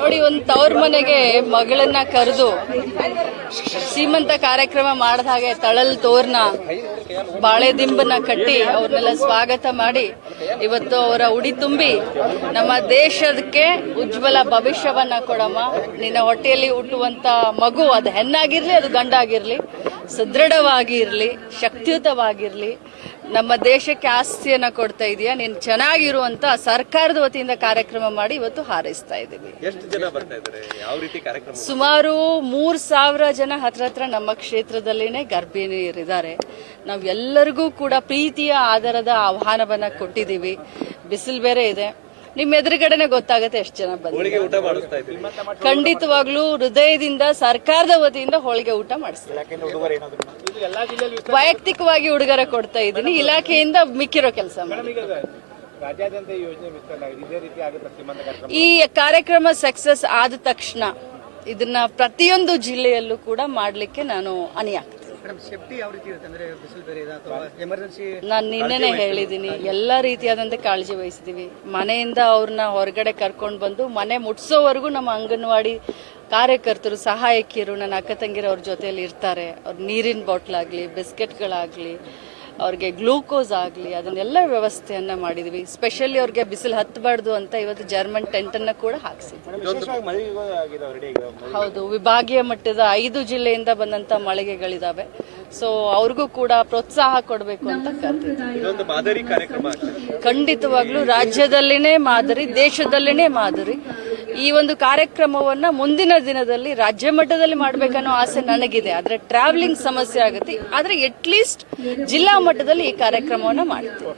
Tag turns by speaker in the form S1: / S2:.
S1: ನೋಡಿ, ಒಂದು ತವ್ರ ಮನೆಗೆ ಮಗಳನ್ನ ಕರೆದು ಶ್ರೀಮಂತ ಕಾರ್ಯಕ್ರಮ ಮಾಡಿದ ಹಾಗೆ ತಳಲ್ ತೋರ್ನ ಬಾಳೆ ದಿಂಬನ್ನ ಕಟ್ಟಿ ಅವ್ರನ್ನೆಲ್ಲ ಸ್ವಾಗತ ಮಾಡಿ ಇವತ್ತು ಅವರ ಉಡಿ ತುಂಬಿ ನಮ್ಮ ದೇಶಕ್ಕೆ ಉಜ್ವಲ ಭವಿಷ್ಯವನ್ನ ಕೊಡಮ್ಮ. ನಿನ್ನ ಹೊಟ್ಟೆಯಲ್ಲಿ ಹುಟ್ಟುವಂತ ಮಗು ಅದು ಹೆಣ್ಣಾಗಿರ್ಲಿ, ಅದು ಗಂಡಾಗಿರ್ಲಿ. ಸದೃಢವಾಗಿ ಇರ್ಲಿ ಶಕ್ತಿಯುತವಾಗಿರಲಿ ನಮ್ಮ ದೇಶಕ್ಕೆ ಆಸ್ತಿಯನ್ನು ಕೊಡ್ತಾ ಇದೆಯಾ ನೀನು ಚೆನ್ನಾಗಿರುವಂತ ಸರ್ಕಾರದ ವತಿಯಿಂದ ಕಾರ್ಯಕ್ರಮ ಮಾಡಿ ಇವತ್ತು ಹಾರೈಸ್ತಾ ಇದ್ದೀವಿ.
S2: ಎಷ್ಟು ಜನ ಬರ್ತಾ ಇದ್ದಾರೆ? ಯಾವ ರೀತಿ ಕಾರ್ಯಕ್ರಮ
S1: ಸುಮಾರು ಮೂರು ಸಾವಿರ ಜನ ಹತ್ರ ಹತ್ರ ನಮ್ಮ ಕ್ಷೇತ್ರದಲ್ಲಿನೇ ಗರ್ಭಿಣಿಯರಿದ್ದಾರೆ. ನಾವು ಎಲ್ಲರಿಗೂ ಕೂಡ ಪ್ರೀತಿಯ ಆಧಾರದ ಆಹ್ವಾನವನ್ನು ಕೊಟ್ಟಿದ್ದೀವಿ. ಬಿಸಿಲು ಬೇರೆ ಇದೆ. ನಿಮ್ಮ ಎದುರುಗಡೆನೆ ಗೊತ್ತಾಗುತ್ತೆ ಎಷ್ಟು ಜನ ಬಂದಿದ್ದಾರೆ.
S2: ಹೋಳಿಗೆ ಊಟ ಮಾಡಿಸ್ತಾ ಇದ್ದೀವಿ
S1: ಖಂಡಿತವಾಗ್ಲೂ ಹೃದಯದಿಂದ ಸರ್ಕಾರದ ವತಿಯಿಂದ ಹೋಳಿಗೆ ಊಟ ಮಾಡಿಸ್ತಾರೆ. ವೈಯಕ್ತಿಕವಾಗಿ ಉಡುಗೊರೆ ಕೊಡ್ತಾ ಇದ್ದೀನಿ. ಇಲಾಖೆಯಿಂದ ಮಿಕ್ಕಿರೋ ಕೆಲಸ ಮಾಡಿ
S3: ರಾಜ್ಯಾದ್ಯಂತ ಈ ಯೋಜನೆ ವಿಸ್ತರಣೆ ಆಗಿದೆ ಇದೇ ರೀತಿ ಆಗುತ್ತೆ ಸೀಮಂತ ಕಾರ್ಯಕ್ರಮ.
S1: ಈ ಕಾರ್ಯಕ್ರಮ ಸಕ್ಸಸ್ ಆದ ತಕ್ಷಣ ಇದನ್ನ ಪ್ರತಿಯೊಂದು ಜಿಲ್ಲೆಯಲ್ಲೂ ಕೂಡ ಮಾಡಲಿಕ್ಕೆ ನಾನು ಅಣಿ ನಾನು ನಿನ್ನೆನೆ ಹೇಳಿದ್ದೀನಿ ಎಲ್ಲ ರೀತಿಯಾದಂತೆ ಕಾಳಜಿ ವಹಿಸಿದೀವಿ. ಮನೆಯಿಂದ ಅವ್ರನ್ನ ಹೊರಗಡೆ ಕರ್ಕೊಂಡು ಬಂದು ಮನೆ ಮುಟ್ಸೋವರೆಗೂ ನಮ್ಮ ಅಂಗನವಾಡಿ ಕಾರ್ಯಕರ್ತರು ಸಹಾಯಕಿಯರು ನನ್ನ ಅಕ್ಕ ತಂಗಿರ ಅವ್ರ ಜೊತೆಯಲ್ಲಿ ಇರ್ತಾರೆ. ಅವ್ರ ನೀರಿನ ಬಾಟ್ಲ್ ಆಗಲಿ ಬಿಸ್ಕೆಟ್ಗಳಾಗಲಿ ಅವ್ರಿಗೆ ಗ್ಲೂಕೋಸ್ ಆಗಲಿ ಅದನ್ನೆಲ್ಲ ವ್ಯವಸ್ಥೆಯನ್ನ ಮಾಡಿದ್ವಿ. ಸ್ಪೆಷಲಿ ಅವ್ರಿಗೆ ಬಿಸಿಲು ಹತ್ತಬಾರ್ದು ಅಂತ ಇವತ್ತು ಜರ್ಮನ್ ಟೆಂಟನ್ನು ಕೂಡ ಹಾಕ್ಸಿ
S3: ವಿಶೇಷವಾಗಿ ಮಳೆಗೂ ಆಗಿದೆ ರೆಡಿ ಆಗಿದೆ
S1: ಹೌದು ವಿಭಾಗೀಯ ಮಟ್ಟದ ಐದು ಜಿಲ್ಲೆಯಿಂದ ಬಂದಂತ ಮಳಿಗೆಗಳಿದಾವೆ. ಸೊ ಅವ್ರಿಗೂ ಕೂಡ ಪ್ರೋತ್ಸಾಹ ಕೊಡಬೇಕು ಅಂತ ಕರ್ತಿದ್ವಿ
S2: ಇದೊಂದು ಮಾದರಿ ಕಾರ್ಯಕ್ರಮ ಆಗ್ತದೆ.
S1: ಖಂಡಿತವಾಗ್ಲೂ ರಾಜ್ಯದಲ್ಲಿನೇ ಮಾದರಿ ದೇಶದಲ್ಲಿನೇ ಮಾದರಿ. ಈ ಒಂದು ಕಾರ್ಯಕ್ರಮವನ್ನ ಮುಂದಿನ ದಿನದಲ್ಲಿ ರಾಜ್ಯ ಮಟ್ಟದಲ್ಲಿ ಮಾಡ್ಬೇಕನ್ನೋ ಆಸೆ ನನಗಿದೆ. ಆದ್ರೆ ಟ್ರಾವೆಲಿಂಗ್ ಸಮಸ್ಯೆ ಆಗುತ್ತೆ. ಆದ್ರೆ ಅಟ್ಲೀಸ್ಟ್ ಜಿಲ್ಲಾ ಮಟ್ಟದಲ್ಲಿ ಈ ಕಾರ್ಯಕ್ರಮವನ್ನ ಮಾಡ್ತೀವಿ.